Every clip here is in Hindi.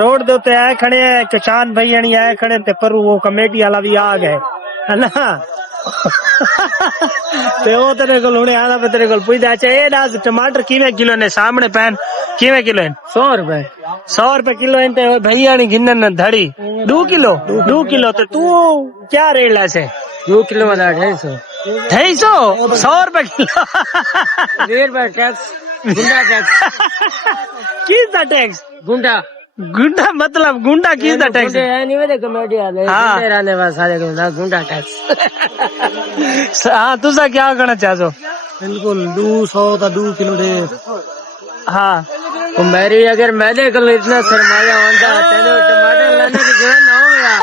रोड दे उत्ते आए खड़े है किसान भाई हणी आए खड़े ते पर वो कमेटी वाला भी आ गए है ना ते ओ तेरे को हुणे आला पे तेरे को पूछदा अच्छा ए दस टमाटर किवे किलो ने सामने पैन किवे किलो है 100 रुपए 100 रुपए किलो है ते भैया नी गिनन धड़ी 2 किलो ते तू क्या रेट लासे 2 किलो वाला 250 100 रुपए किलो 2 रुपए टैक्स गुंडा टैक्स किसदा टैक्स गुंडा गुंडा मतलब गुंडा किसदा टैक्स है नहीं वे कमेटी वाले हाँ। रहने वाले सारे गुंडा टैक्स हाँ तुसा क्या करना चाहते हो बिल्कुल 200 का 2 किलो दे हाँ तो मेरी अगर मैंने कल इतना सरमाया होता तेरे टमाटर लाने की जरूरत ना हो यार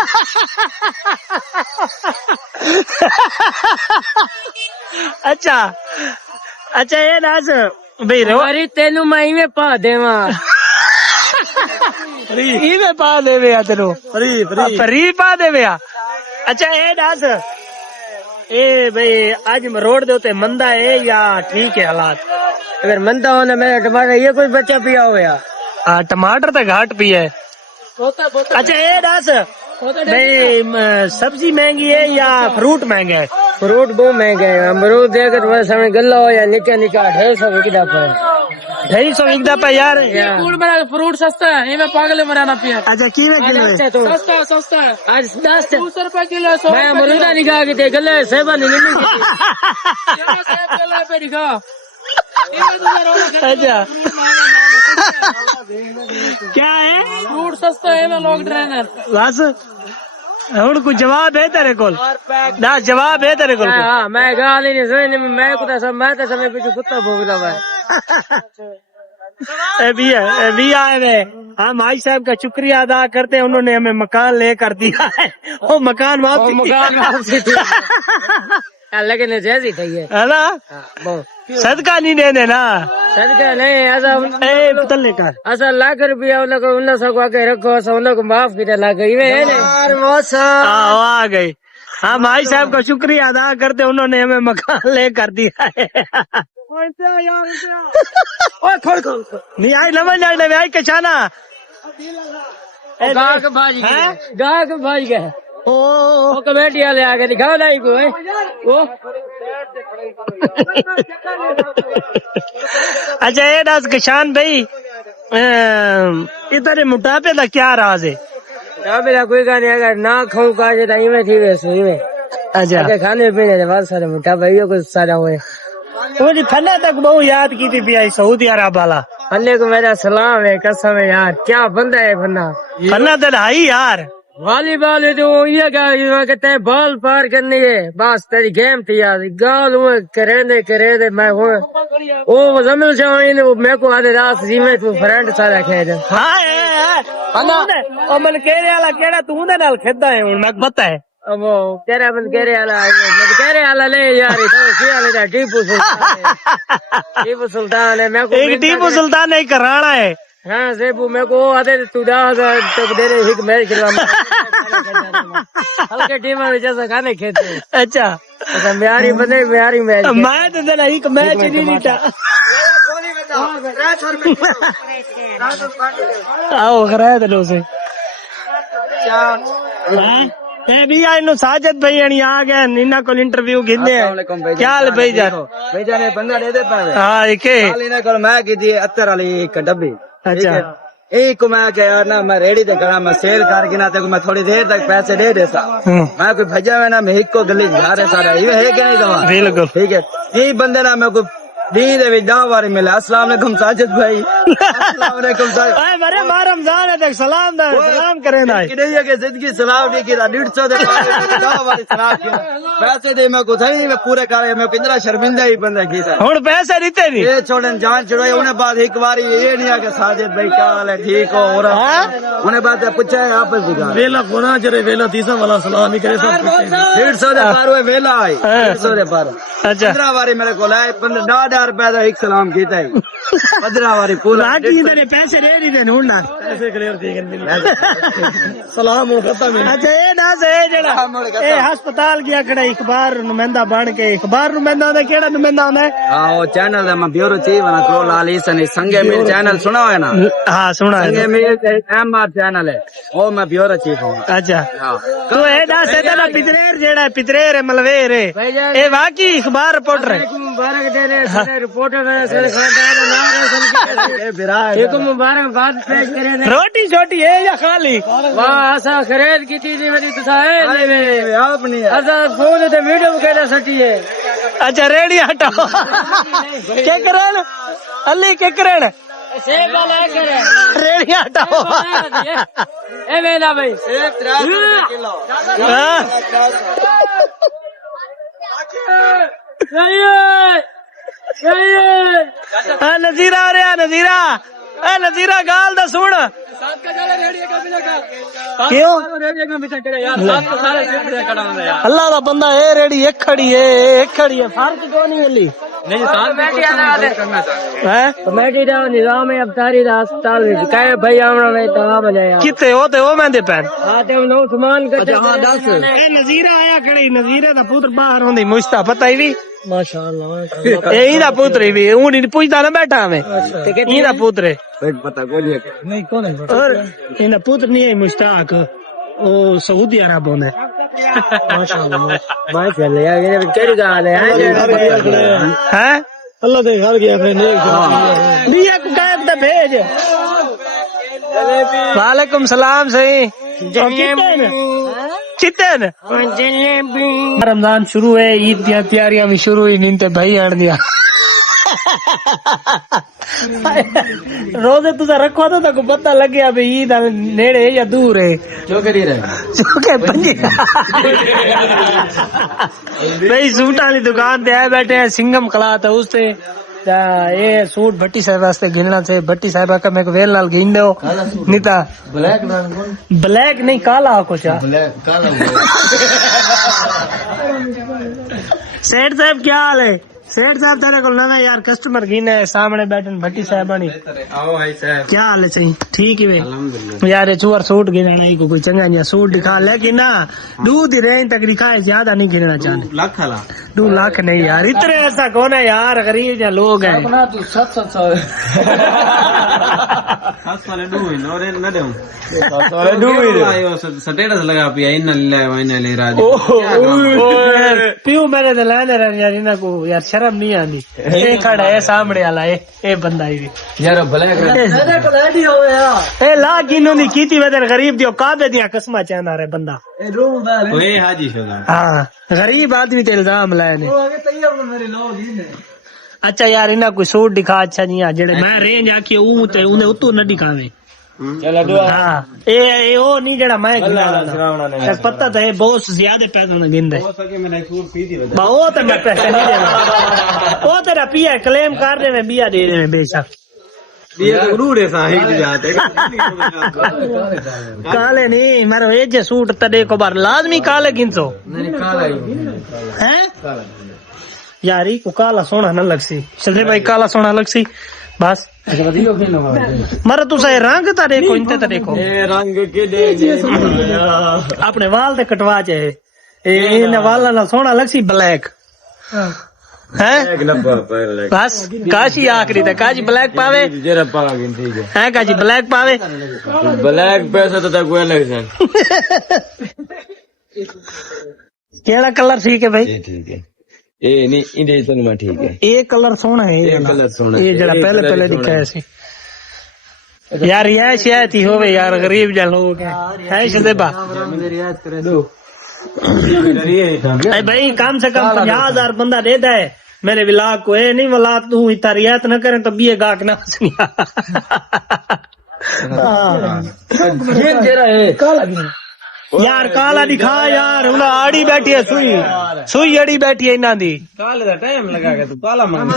अच्छा अच्छा ये दस भाई रो अरे तेनू मैं में पा देवा इवे पा देवे या तेरो फ्री पा देवे या अच्छा ये दस ए भाई आज रोड दे उते मंदा है या ठीक है हालात अगर मंदा हो ना मेरा टमाटर ये कोई बच्चा पिया हो यार हाँ टमाटर तो घाट पी है अच्छा ये दस भाई सब्जी महंगी है या फ्रूट महंगा है फ्रूट बहुत महंगे है अमरूद देकर तुम्हारे सामने गल्ला हो या निका निका 150 विकदा पर 250 विकदा पे यार फ्रूट सस्ता है ये मैं पागल मराना पिया अच्छा किवे किलो है सस्ता आज 200 रुपए किलो मैं अमरूदा निकाह के दे गले सेबा नहीं निका अच्छा क्या है फ्रूट सस्ता है मैं लोग ट्रेनर बस हुन को जवाब है तेरे को ना जवाब है तेरे को हाँ मैं गाल ही नहीं सुनी मैं कुत्ता सब मैं तो समय पीछे कुत्ता भोगता भाई भी आए वे हम भाई साहब का शुक्रिया अदा करते हैं उन्होंने हमें मकान लेकर दिया है वो मकान वापसी लेकिन जैसी थी है ना सदका नहीं देने ना सदका नहीं ऐसा तल्ले कर ऐसा लाख रुपया उन सब आके रखो उनको माफ किया लाख आ गई हाँ भाई साहब का शुक्रिया अदा करते उन्होंने हमें मकान लेकर दिया है नहीं आई नमन जाने आई कचाना गाहक भाज गए ओ कमेटी वाले आके दिखाओ नहीं को वो अच्छा ये दस किसान भाई इधर मोटापे का क्या राज है मेरा कोई का नहीं अगर ना खाऊं का में ठीक है सुई में अच्छा खाने पीने के बाद सारे मोटापा ये कुछ सारा हुए मुझे फन्ना तक बहुत याद की थी पिया सऊदी अरब वाला फन्ने को मेरा सलाम है कसम है यार क्या बंदा है फन्ना फन्ना तो ढाई यार वॉलीबॉल तो ये कहते हैं बॉल पार करनी है बस तेरी गेम थी यार गाल करे दे मैं वो जमीन चाहूँ मेरे को आधे रात जी में तू फ्रेंड सारा खेल मन केरे वाला केड़ा तू दे नाल खेदा है हुन मैं पता है अब वो तेरा मन केरे वाला ले यार टीपू सुल्तान है मेरे को एक टीपू सुल्तान नहीं कराना है हाँ सेबू मेरे को आधे तू 10,000 तक दे रहे एक मैच खिलवा हल्के टीम में जैसा खाने खेलते अच्छा म्यारी बने म्यारी मैच मैं तो देना एक मैच ही नहीं था आओ खराया दलो से भी आई साजिद भाई आ गया नीना को इंटरव्यू गिंदे क्या हाल भाई जान ने बंदा दे दे हाँ के मैं की थी 70 वाली एक डब्बी अच्छा एक को मैं यार ना मैं रेडी तक करा मैं सेल करके ना मैं थोड़ी देर तक पैसे दे देता मैं कोई भजा में ना मैं एक को गली जा रहे सारा ये है क्या नहीं दवा बिल्कुल ठीक है यही बंदे ना मेरे को दी दे 10 बार मिला अस्सलाम वालेकुम साजिद भाई अस्सलाम वालेकुम साजिद अरे मां रमजान है सलाम करे ना किडे के जिंदगी सलाम नहीं किया 150 दे 10 बार सलाम किया पैसे दे मैं को सही मैं पूरे करे मैं कितना शर्मिंदा ही बंदा कीता हुन पैसे दीते नहीं ये छोड़न जान छुड़ाई उन्हें बाद एक बार ये नहीं आके साजिद भाई क्या हाल है ठीक हो और उन्हें बाद पूछा है आपस दिखा वेला कोना जरे वेला तीसरा वाला सलाम ही करे सब 150 दे पार हुए वेला आई 150 दे पार अच्छा 15 बारी मेरे को लाए 10,000 रुपए का एक सलाम किया है 15 बारी पूरा बाकी तेरे पैसे दे नहीं देने हुन पैसे क्लियर दे सलाम खत्म। अच्छा ये दस है जेड़ा ए हस्पताल गया खड़ा इखबार नुमाइंदा बन के इखबार नुमाइंदा दा केड़ा नुमाइंदा होंदा है? हां वो चैनल है मैं ब्यूरो चीफ बना क्रो लाल ईसन संगे मेरे चैनल सुना है ना? हां सुना है संगे मेरे एमआर चैनल है वो मैं ब्यूरो चीफ हूं। अच्छा तो ए दस है तेरा पितरेर जेड़ा है पितरेर है मलवेर है ए वाकई इखबार रिपोर्टर है मुबारक दे रहे सारे रिपोर्टर है सारे खानदान नाम रोशन एक मुबारकबाद पेश करे रोटी छोटी है या खाली? वाह असा खरीद की चीज मेरी तुसा है ले अपनी असा फोन ते वीडियो केड़ा सटी है। अच्छा रेडी हटाओ के करन अली के करन से वाला करे रेडी हटाओ ए वेदा भाई 1 किलो हाँ? सही है सही है हाँ, नजीरा आ रहा नजीरा ए नजीरा गाल दा सुन साथ का चले रेडी का भी लगा क्यों रेडी का भी करे यार साथ को सारे सिर्फ से कड़ा होंगे यार अल्लाह दा बंदा ए रेडी एक खड़ी है फर्क क्यों नहीं अली नहीं साथ में क्या करना चाहते हैं कमेटी दा निजाम है अफ्तारी दा अस्पताल में कहे भाई हमरा में तवा बजाया किते हो ते ओ मैंदे पैन हां ते नो सामान कर अच्छा हां दस ए नजीरा आया खड़ी नजीरा दा पुत्र बाहर होंदी मुश्ता पता ही भी माशाल्लाह ए इदा पुत्र ही भी ऊ नहीं पूछदा ना बैठा हमें इदा पुत्र है पता बोलिए नहीं कौन है और इदा पुत्र नहीं है मुश्ताक ओ सऊदी अरब होंदे माशाल्लाह भाई चले यार ये केड़ी गाल है हैं अल्लाह दे घर गया अपने नेक बिया को गायब दा भेज वालेकुम सलाम सही चितन रमजान शुरू है ईद दिया तैयारियां भी शुरू हुई नींद ते भाई आण दिया रोजे तुझा रखो तो तक पता लग गया भाई ईद नेड़े है या दूर है जो करी रहे जो के पंजी भाई सूट वाली दुकान पे आए बैठे हैं सिंगम कलात है उससे ये सूट भट्टी साहब वास्ते गिनना से भट्टी साहब का मैं वेल नाल गिन दो नीता ब्लैक नहीं काला कुछ सेठ साहब क्या हाल है? सेठ साहब तेरे को नवे यार कस्टमर गिने सामने बैठे भट्टी साहब बनी आओ भाई साहब क्या हाल है सही ठीक है अल्हम्दुलिल्लाह यार चूर सूट गिनना ही कोई चंगा नहीं सूट दिखा लेकिन ना दूध ही रेंज तक दिखाए ज्यादा नहीं गिनना चाहते 2 लाख हला 2 लाख नहीं यार इतने ऐसा कौन है यार गरीब या लोग हैं अपना तू 700 खास वाले दू ही नोरे न देऊ वाले दू ही आयो स्टेटस लगा पिया इन ले वाइन ले राज पियो मैंने तो लाने यार इना को यार शर्म नहीं आती ये खड़ा है सामने वाला ये बंदा ही यार ब्लैक ए ला किनो दी कीती वेदर गरीब दियो काबे दिया कसमा चाहना रे बंदा ओए हाजी शुदा हाँ गरीब आदमी ते इल्जाम लाए ने अच्छा यार इना कोई सूट दिखा अच्छा जी जेड़े मैं रेंज आके ऊ ते उने उतो न दिखावे चलो दुआ हाँ ए ओ नहीं जेड़ा मैं गिना पता तो है बहुत ज्यादा पैसा न गिनदे हो सके मैंने सूट पी दी वो तो मैं पैसे नहीं देना वो तेरा पिया क्लेम कर दे मैं बिया दे दे बेशक ये तो रूड़े साहिब जाते काले नहीं मारो ये जे सूट तड़े को बार लाजमी काले गिनसो नहीं काला ही हैं यारी को काला सोना न लगसी चले भाई काला सोना लगसी बस अच्छा बताइयो कि नो मारो तू सही रंग तड़े को इंते तड़े को ये रंग के दे अपने वाल ते कटवा चे इन वाला ना सोना लगसी ब्लैक हैं एक नंबर पर बस काशी आखिरी था काशी ब्लैक पावे जरा पागा गिन ठीक है हैं काशी ब्लैक पावे ब्लैक पैसा तो कोई अलग से केड़ा कलर ठीक है भाई ये ठीक है ए नहीं इधे तो नहीं ठीक है ये कलर सोना है ये कलर सोना ये जरा पहले पहले दिखा ऐसी यार ये शायद ही होवे यार गरीब जन लोग है शदेबा रियाज करे दो भाई कम से कम 50,000 बंदा देता है मेरे विलाग को ये नहीं विलाग तू इतना रियायत न करे तो बीए गाक ना सुनिया यार काला दिखा यार उन्हें आड़ी बैठी है सुई सुई अड़ी बैठी है इन्ना दी काले दा टाइम लगा के तू काला मांग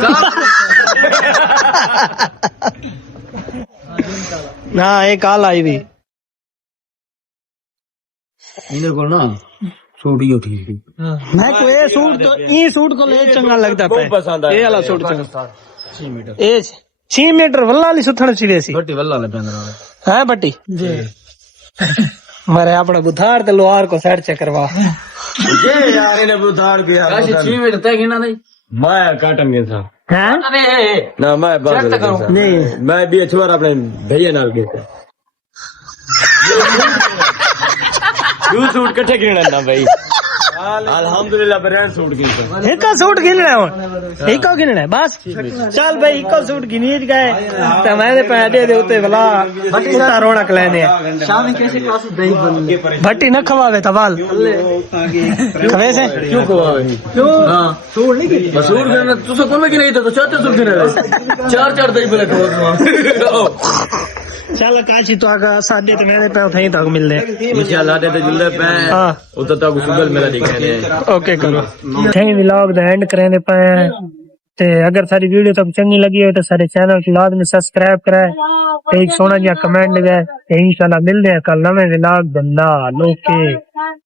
ना ये काला ही भी इधर को ना सूट ही ठीक मैं को ये सूट तो ई सूट को ले चंगा लगता पे पसंद आया ये वाला सूट चंगा 6 मीटर वल्ला वाली सुथण सी वैसी बट्टी वल्ला ले पेंदा है बट्टी जी मारे अपने बुधार ते लोहार को साइड चेक करवा ये यार इन्हें बुधार के यार 6 मिनट तक गिना नहीं मैं काटन के था हैं ना मैं बात नहीं मैं भी अछवार अपने भैया नाल गया दो सूट कट्ठे गिनना ना भाई अल्हम्दुलिल्लाह ब्रांड सूट गिन एक सूट गिनना है एक गिनना है बस चल भाई एक सूट गिनी गए तो मैंने पैसे दे उते भला उता रौनक लेने शाम कैसे क्लास दही बन भट्टी न खवावे तवाल खवे से क्यों खवावे क्यों हां सूट नहीं गिन सूट गिनना तुसे कौन में गिने तो चार सूट गिने चार दही भले खवा चल काशी तो आगा साडे ते मेरे पे थई तक मिल दे इंशाल्लाह दे ते जुलदे पे हां उत तक सुगल मेला दिखाने ओके करो थई व्लॉग दा एंड करने पे ते अगर सारी वीडियो तक चंगी लगी हो तो सारे चैनल को लाजमी सब्सक्राइब कराए एक सोना जिहा कमेंट दे इंशाल्लाह मिलदे हैं कल नवे व्लॉग बंदा लोके